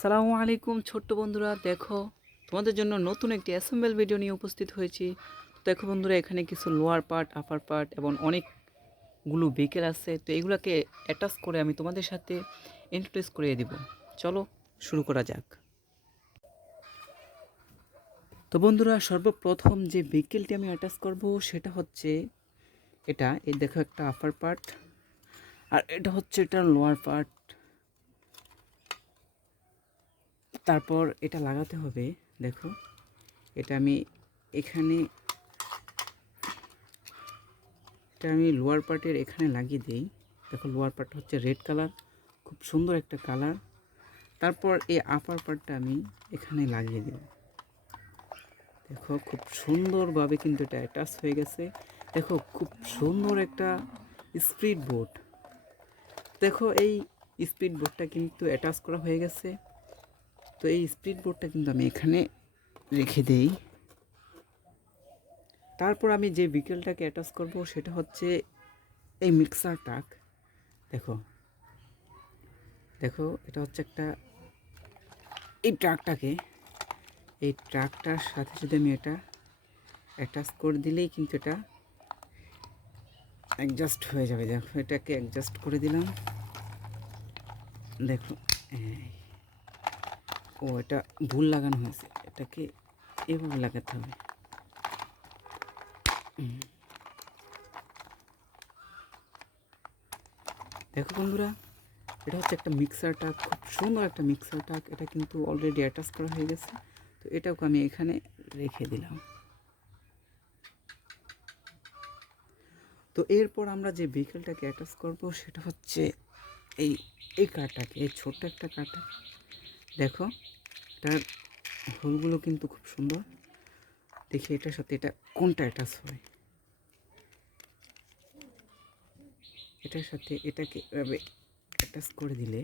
সালামু আলাইকুম ছোট্ট বন্ধুরা, দেখো তোমাদের জন্য নতুন একটি অ্যাসেম্বল ভিডিও নিয়ে উপস্থিত হয়েছি। দেখো বন্ধুরা, এখানে কিছু লোয়ার পার্ট, আপার পার্ট এবং অনেকগুলো ভেহিকেল আছে। তো এগুলাকে অ্যাটাচ করে আমি তোমাদের সাথে ইন্ট্রোডিউস করিয়ে দিব। চলো শুরু করা যাক। তো বন্ধুরা, সর্বপ্রথম যে ভেহিকেলটি আমি অ্যাটাচ করব সেটা হচ্ছে এটা। এই দেখো, একটা আপার পার্ট আর এটা হচ্ছে এটা লোয়ার পার্ট। তারপর এটা লাগাতে হবে। দেখো, এটা আমি এখানে লোয়ার পার্টের এখানে লাগিয়ে দিই। দেখো, লোয়ার পার্ট হচ্ছে রেড কালার, খুব সুন্দর একটা কালার। তারপর এই আপার পার্টটা আমি এখানে লাগিয়ে দিই। দেখো, খুব সুন্দরভাবে কিন্তু এটা অ্যাটাচ হয়ে গেছে। দেখো, খুব সুন্দর একটা স্পিড বোট। দেখো, এই স্পিড বোটটা কিন্তু অ্যাটাচ করা হয়ে গেছে। তো এই স্পিড বোটটা কিন্তু আমি এখানে রেখে দেই। তারপর আমি যে ভেহিকেলটাকে অ্যাটাচ করব সেটা হচ্ছে এই মিক্সার ট্রাক। দেখো দেখো এটা হচ্ছে একটা, এই ট্রাকটার সাথে যদি আমি এটা অ্যাটাচ করে দিলেই কিন্তু এটা অ্যাডজাস্ট হয়ে যাবে। দেখো, এটাকে অ্যাডজাস্ট করে দিলাম। দেখো, এটা ভুল লাগানো হয়েছে, এটাকে এভাবে লাগাতে হবে। দেখো বন্ধুরা, এটা হচ্ছে একটা মিক্সার ট্রাক, খুব সুন্দর একটা মিক্সার ট্রাক। এটা কিন্তু অলরেডি অ্যাটাচ করা হয়ে গেছে। তো এটাকে আমি এখানে রেখে দিলাম। তো এরপর আমরা যে ভেহিকেলটাকে অ্যাটাচ করব সেটা হচ্ছে এই এই কারটাকে, এই ছোট্ট একটা কারটা। দেখো, এটার হোলগুলো কিন্তু খুব সুন্দর। দেখি এটার সাথে এটা কোনটা অ্যাটাচ হয়। এটার সাথে এটাকে এভাবে অ্যাটাচ করে দিলে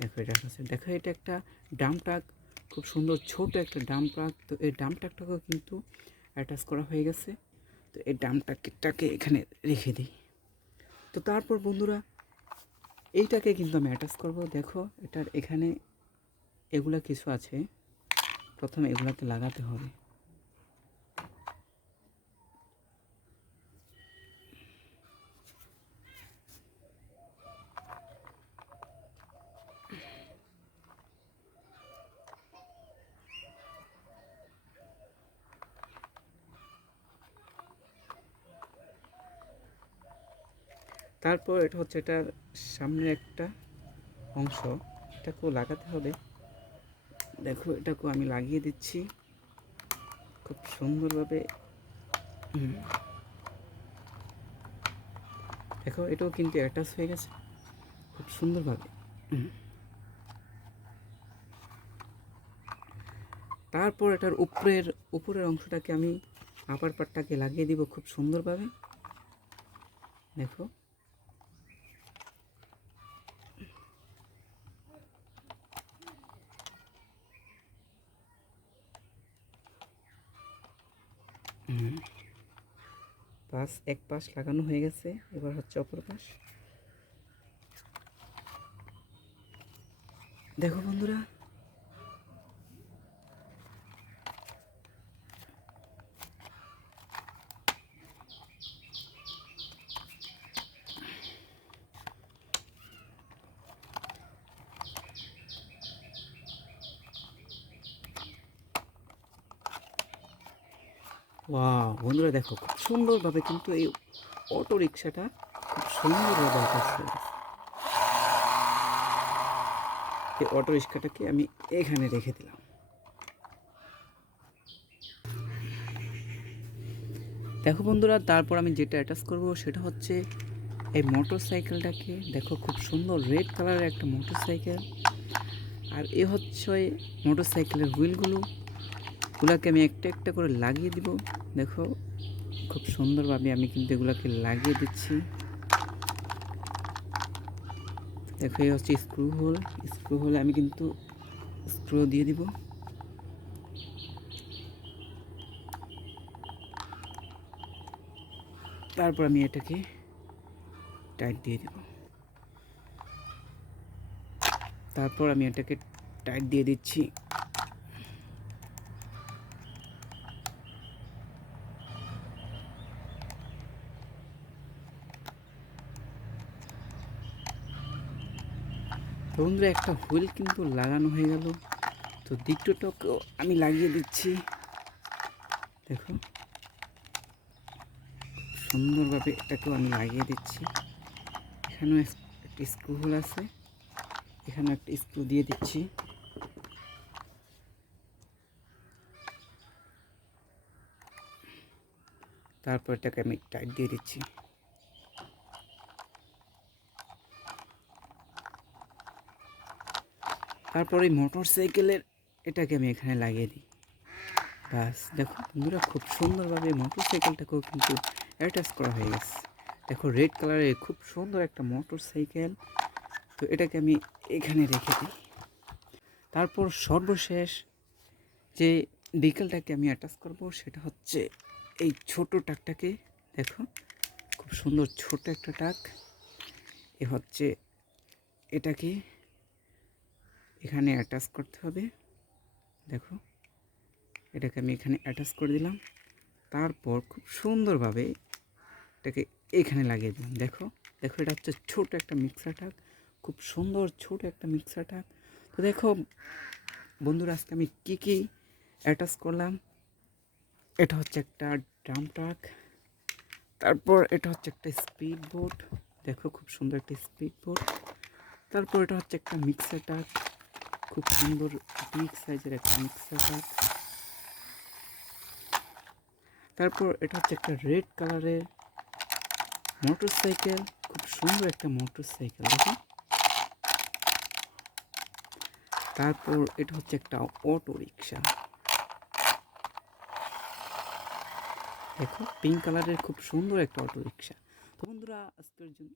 দেখো এটা আছে। দেখো, এটা একটা ডাম্প ট্রাক, খুব সুন্দর ছোট একটা ডাম্প ট্রাক। তো এই ডাম্প ট্রাকটাকেও কিন্তু অ্যাটাচ করা হয়ে গেছে। তো এই ডাম্প ট্রাকটাকে এখানে রেখে দিই। তো তারপর বন্ধুরা, এইটাকে কিন্তু আমি অ্যাটাচ করব। দেখো, এটার এখানে এগুলা কিছু আছে, প্রথমে এগুলাতে লাগাতে হবে। তারপর এটা হচ্ছে এটার সামনের একটা অংশ, এটাকেও লাগাতে হবে। দেখো, এটাকেও আমি লাগিয়ে দিচ্ছি খুব সুন্দরভাবে। দেখো, এটাও কিন্তু অ্যাটাচ হয়ে গেছে খুব সুন্দরভাবে। তারপর এটার উপরের অংশটাকে আমি আপার পার্টটাকে লাগিয়ে দিব খুব সুন্দরভাবে। দেখো, এক পাশ লাগানো হয়ে গেছে, এবার হচ্ছে অপর পাশ। দেখো বন্ধুরা, ওয়াও বন্ধুরা, দেখো খুব সুন্দরভাবে কিন্তু এই অটো রিক্সাটা খুব সুন্দরভাবে আকাশ হয়ে গেছে। এই অটো রিক্সাটাকে আমি এখানে রেখে দিলাম। দেখো বন্ধুরা, তারপর আমি যেটা অ্যাটাচ করব সেটা হচ্ছে এই মোটর সাইকেলটাকে। দেখো, খুব সুন্দর রেড কালারের একটা মোটর সাইকেল। আর এ হচ্ছে মোটর সাইকেলের হুইলগুলোকে আমি একটা একটা করে লাগিয়ে দিব। দেখো, খুব সুন্দরভাবে আমি কিন্তু এগুলোকে লাগিয়ে দিচ্ছি। দেখো, এই হচ্ছে স্ক্রু হোলে আমি কিন্তু স্ক্রু দিয়ে দিব। তারপর আমি এটাকে টাইট দিয়ে দেব। তারপর আমি এটাকে টাইট দিয়ে দিচ্ছি। তো বন্ধুরা একটা হুইল কিন্তু লাগানো হয়ে গেল। তো দ্বিতীয়টাকেও আমি লাগিয়ে দিচ্ছি। দেখো সুন্দরভাবে এটাকেও আমি লাগিয়ে দিচ্ছি। এখানেও একটা স্ক্রু হোল আছে, এখানে একটা স্ক্রু দিয়ে দিচ্ছি। তারপর এটাকে আমি টাইট দিয়ে দিচ্ছি। তারপর এই মোটর সাইকেলের এটাকে আমি এখানে লাগিয়ে দিই। বাস দেখো বন্ধুরা খুব সুন্দরভাবে মোটর সাইকেলটাকেও কিন্তু অ্যাটাচ করা হয়ে গেছে। দেখো রেড কালারের খুব সুন্দর একটা মোটর সাইকেল। তো এটাকে আমি এখানে রেখে দিই। তারপর সর্বশেষ যে ভেহিকেলটাকে আমি অ্যাটাচ করব সেটা হচ্ছে এই ছোট টাকটাকে। দেখো খুব সুন্দর ছোট একটা টাক। এ হচ্ছে এটাকে এখানে অ্যাটাচ করতে হবে। দেখো এটাকে আমি এখানে অ্যাটাচ করে দিলাম। তারপর খুব সুন্দরভাবে এটাকে এখানে লাগিয়ে দিলাম। দেখো দেখো এটা হচ্ছে ছোট একটা মিক্সার টাক, খুব সুন্দর ছোট একটা মিক্সার টাক। তো দেখো বন্ধুরা আজকে আমি কী অ্যাটাচ করলাম। এটা হচ্ছে একটা ড্রাম ট্রাক, তারপর এটা হচ্ছে একটা স্পিড বোট। দেখো খুব সুন্দর একটা স্পিড বোট। তারপর এটা হচ্ছে একটা মিক্সার ট্রাক, খুব সুন্দর বিগ সাইজের একটা মিক্সার ট্রাক। তারপর এটা হচ্ছে একটা রেড কালারের মোটর সাইকেল, খুব সুন্দর একটা মোটর সাইকেল দেখো। তারপর এটা হচ্ছে একটা অটো রিক্সা। দেখো পিঙ্ক কালারের খুব সুন্দর একটা অটো রিক্সা। তো বন্ধুরা আজকের জন্য